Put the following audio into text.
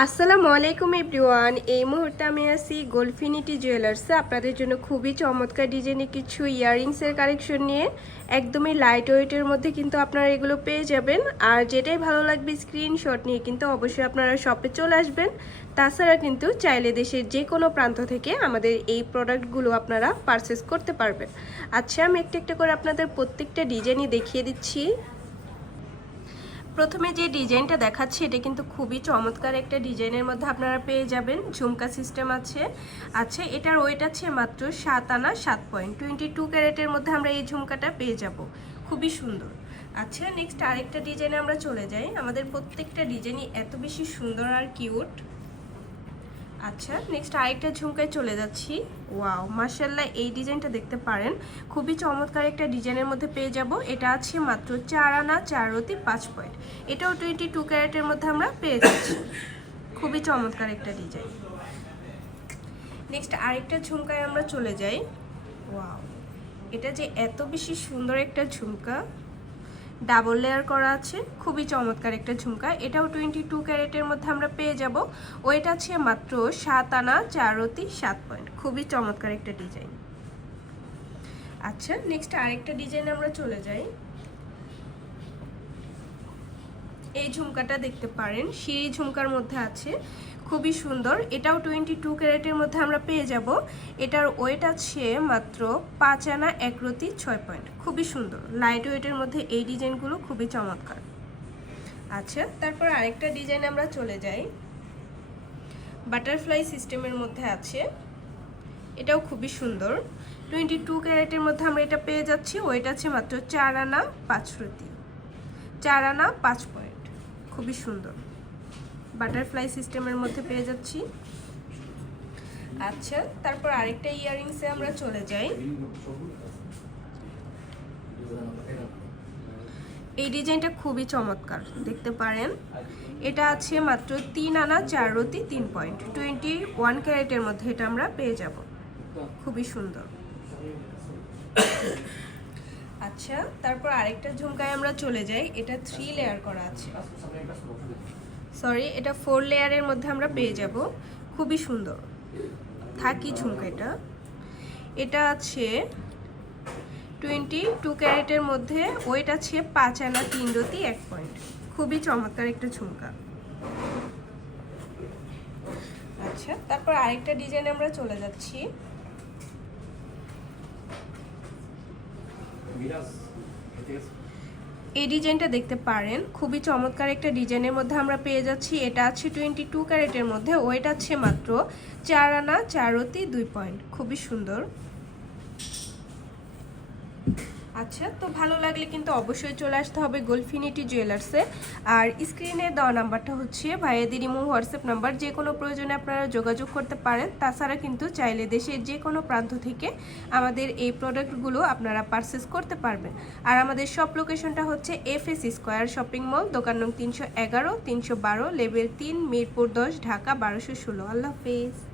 আসসালামু আলাইকুম এভরিওয়ান। এই মুহূর্তে আমি আছি গোলফিনিটি জুয়েলার্সে। আপনাদের জন্য খুবই চমৎকার ডিজাইনের কিছু ইয়াররিংসের কালেকশন নিয়ে। একদমই লাইট ওয়েটের মধ্যে কিন্তু আপনারা এগুলো পেয়ে যাবেন। আর যেটাই ভালো লাগবে স্ক্রিনশট নিয়ে কিন্তু অবশ্যই আপনারা শপে চলে আসবেন। তাছাড়া কিন্তু চাইলে দেশের যে কোনো প্রান্ত থেকে আমাদের এই প্রোডাক্টগুলো আপনারা পারচেস করতে পারবেন। আচ্ছা আমি একটা একটা করে আপনাদের প্রত্যেকটা ডিজাইনই দেখিয়ে দিচ্ছি। প্রথমে যে ডিজাইনটা দেখাচ্ছি, এটা কিন্তু খুবই চমৎকার একটা ডিজাইনের মধ্যে আপনারা পেয়ে যাবেন। ঝুমকা সিস্টেম আছে আচ্ছা এটার ওয়েট আছে মাত্র সাত আনা সাত পয়েন্ট টোয়েন্টি টু ক্যারেটের মধ্যে আমরা এই ঝুমকাটা পেয়ে যাব। খুবই সুন্দর। আচ্ছা নেক্সট আরেকটা ডিজাইনে আমরা চলে যাই। আমাদের প্রত্যেকটা ডিজাইনই এত বেশি সুন্দর আর কিউট আচ্ছা নেক্সট আরেকটা ঝুমকায় চলে যাচ্ছি। ওয়াও মার্শাল্লাহ এই ডিজাইনটা দেখতে পারেন। খুবই চমৎকার একটা ডিজাইনের মধ্যে পেয়ে যাব। এটা আছে মাত্র চার আনা, চার রতি, পাঁচ পয়েন্ট। এটাও টোয়েন্টি টু ক্যারেটের মধ্যে আমরা পেয়ে যাচ্ছি। খুবই চমৎকার একটা ডিজাইন। নেক্সট আরেকটা ঝুমকায় আমরা চলে যাই। ওয়াও এটা যে এত বেশি সুন্দর একটা ঝুমকা। ডাবল লেয়ার করা আছে, খুবই চমৎকার একটা ঝুমকা। এটাও টোয়েন্টি টু ক্যারেটের মধ্যে আমরা পেয়ে যাব। ওইটা আছে মাত্র সাত আনা চারতি সাত পয়েন্ট খুবই চমৎকার একটা ডিজাইন আচ্ছা নেক্সট আরেকটা ডিজাইন আমরা চলে যাই। এই ঝুমকাটা দেখতে পারেন, সিঁড়ি ঝুমকার মধ্যে আছে। খুবই সুন্দর। এটাও টোয়েন্টি টু ক্যারেটের মধ্যে আমরা পেয়ে যাব। এটার ওয়েট আছে মাত্র পাঁচ আনা এক রতি ছয় পয়েন্ট খুবই সুন্দর। লাইট ওয়েটের মধ্যে এই ডিজাইনগুলো খুবই চমৎকার। আচ্ছা তারপর আরেকটা ডিজাইন আমরা চলে যাই। বাটারফ্লাই সিস্টেমের মধ্যে আছে। এটাও খুবই সুন্দর। টোয়েন্টি টু ক্যারেটের মধ্যে আমরা এটা পেয়ে যাচ্ছি। ওয়েট আছে মাত্র চার আনা পাঁচ রতি। চার আনা পাঁচ পয়েন্ট খুবই সুন্দর। বাটারফ্লাই সিস্টেমের মধ্যে পেয়ে যাচ্ছি। আচ্ছা তারপর আরেকটা ইয়াররিংসে আমরা চলে যাই। এই ডিজাইনটা খুবই চমৎকার, দেখতে পারেন। এটা আছে মাত্র তিন আনা, চার রতি, তিন পয়েন্ট টোয়েন্টি ওয়ান ক্যারেটের মধ্যে এটা আমরা পেয়ে যাব। খুবই সুন্দর। আচ্ছা তারপর আরেকটা ঝুমকায় আমরা চলে যাই। এটা থ্রি লেয়ার করা আছে। সরি এটা ফোর লেয়ারের মধ্যে আমরা পেয়ে যাব। খুবই সুন্দর। থাকি ঝুমকা এটা। এটা আছে টোয়েন্টি টু ক্যারেটের মধ্যে ওয়েট আছে পাঁচ আনা তিন রতি এক পয়েন্ট খুবই চমৎকার একটা ঝুমকা। আচ্ছা তারপর আরেকটা ডিজাইন আমরা চলে যাচ্ছি। এই ডিজাইনটা দেখতে পারেন। খুবই চমৎকার একটা ডিজাইনের মধ্যে আমরা পেয়ে যাচ্ছি। এটা আছে টোয়েন্টি টু ক্যারেটের মধ্যে। ওয়েট আছে মাত্র চার আনা চারতি দুই পয়েন্ট খুবই সুন্দর। আচ্ছা তো ভালো লাগলে কিন্তু অবশ্যই চলে আসতে হবে গোলফিনিটি জুয়েলার্সে আর স্ক্রিনে দেওয়া নাম্বারটা হচ্ছে ভাইয়াদের ইমো হোয়াটসঅ্যাপ নাম্বার। যে কোনো প্রয়োজনে আপনারা যোগাযোগ করতে পারেন। তাছাড়া কিন্তু চাইলে দেশের যে কোনো প্রান্ত থেকে আমাদের এই প্রোডাক্টগুলো আপনারা পারচেস করতে পারবেন। আর আমাদের সব লোকেশনটা হচ্ছে F S square shopping mall দোকান নং তিনশো এগারো, তিনশো বারো লেভেল তিন, মিরপুর দশ, ঢাকা বারোশো ষোলো। আল্লাহ হাফেজ।